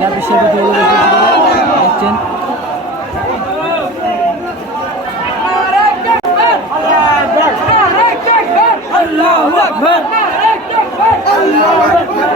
জাতীয় সেবক দেখছেন। আল্লাহু আকবার, আল্লাহু আকবার।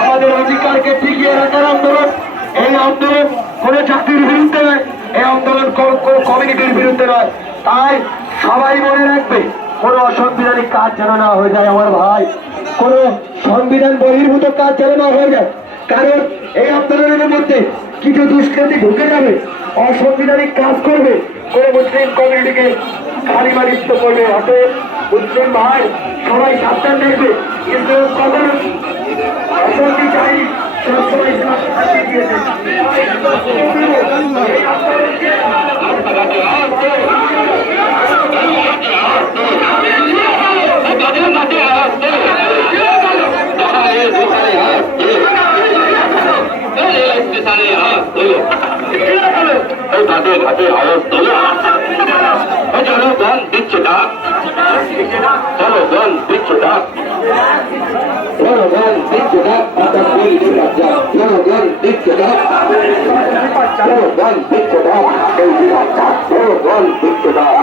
আমাদের অধিকারকে টিকিয়ে রাখার আন্দোলন। এই আন্দোলন কোন চাকরির বিরুদ্ধে নয়, এই আন্দোলন কমিউনিটির বিরুদ্ধে নয়। তাই সবাই মনে রাখবে, কোন অসাংবিধানিক কাজ যেন না হয়ে যায় আমার ভাই, কোন সংবিধান বহির্ভূত কাজ যেন না হয়ে যায়। কারণ এই আন্দোলনের মধ্যে কিছু দুষ্কৃতী ঢুকে যাবে, অসাংবিধানিক কাজ করবে, কোন মুসলিম কমিউনিটিকে খালিমালিপ্ত করবে। অতএব মুসলিম ভাই সবাই সাবধান দেখবে, কিন্তু কখন অশান্তি চাই সবসময় শান্তি দিয়েছে। হাতে আওয়াজ তোলো, জনগণ দিচ্ছে ডাক, জনগণ দিচ্ছে ডাক, জনগণ দিচ্ছে ডাক, জনগণ দিচ্ছে ডাক, জনগণ দিচ্ছে ডাক, জনগণ দিচ্ছে ডাক।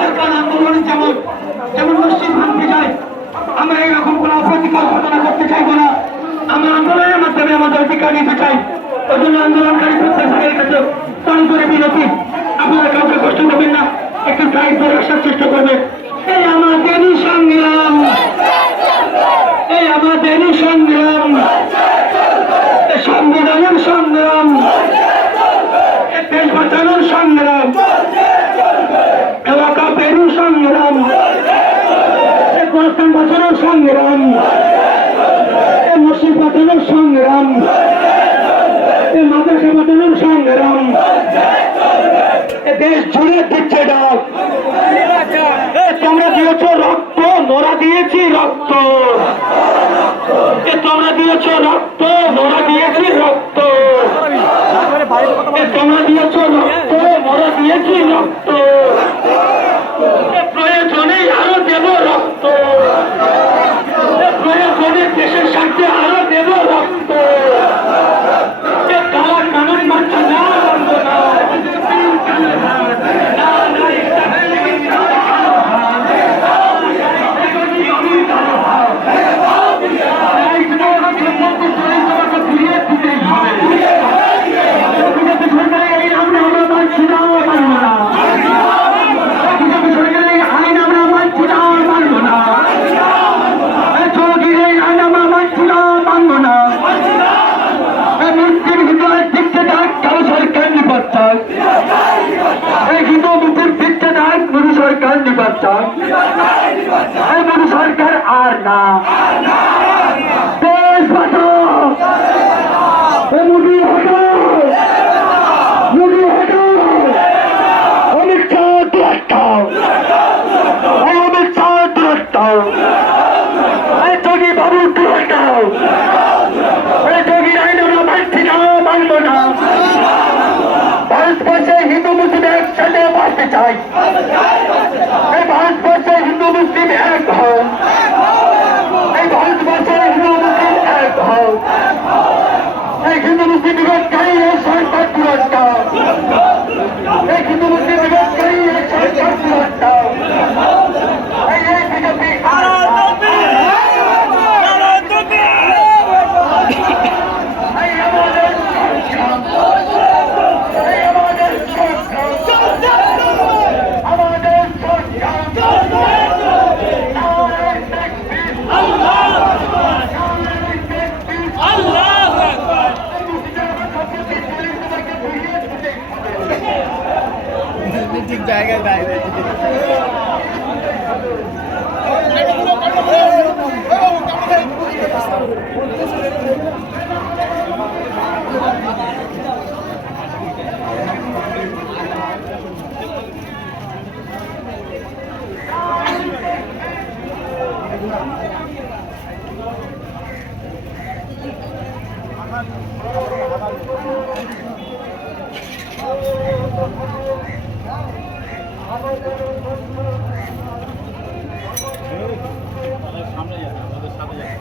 সরকার আন্দোলন যেমন মসজিদ ভাঙতে যায়, আমরা এরকম কোন অপ্রতিকর ঘটনা করতে চাইবো না। আমরা আন্দোলনের মাধ্যমে আমাদের অধিকার নিতে চাই। ওই জন্য আন্দোলনকারী প্রত্যাশাদের কাছে তার করে বিনতি, আপনারা কাউকে কষ্ট করবেন না, একটু সাহিত্য রাখার চেষ্টা করবেন। এই আমাদেরই সংগ্রাম, এই আমাদেরই সংগ্রাম, সংবিধানের সংগ্রাম, দেশ বাঁচানোর সংগ্রাম, এলাকা পেরু সংগ্রাম, গোরস্থান বাঁচানোর সংগ্রাম, মসজিদ বাঁচানোর সংগ্রাম, মাদ্রাসা বাঁচানোর সংগ্রাম। দেশ জুড়ে দিচ্ছে ডাক। তোমরা দিয়েছ রক্ত, মোরা দিয়েছি রক্ত। তোমরা দিয়েছ রক্ত, মোরা দিয়েছি রক্ত। তোমরা দিয়েছ রক্ত, মোরা দিয়েছি রক্ত। প্রয়োজনে আরো দেব রক্ত, প্রয়োজনে দেশের স্বার্থে আরো দেব রক্ত। কালা কানুন মানছে না, মানবো না। সরকার আর না, দেশ বাঁচাও, মোদি হটাও, মোদি হটাও, অমিত শাহ হটাও, অমিত শাহ হটাও, যোগী বাবু হটাও, যোগীর আইন আমরা মানছি না, মানব না। ভারতবর্ষে হিন্দু মুসলিম একসাথে বাঁচতে চাই। এই ভারতবর্ষে হিন্দু মুসলিম এক হও, এই ভারতবর্ষে হিন্দু মুসলিম এক হও। এই হিন্দু মুসলিম বিরোধকারী এই সরকার তুরস্কার, এই হিন্দু মুসলিম বিরোধকারী এই সরকার তুরস্কার। এই বিজেপি ঠিক জায়গায় বাইরে সামনে যাবে, আমাদের সাথে যাবে।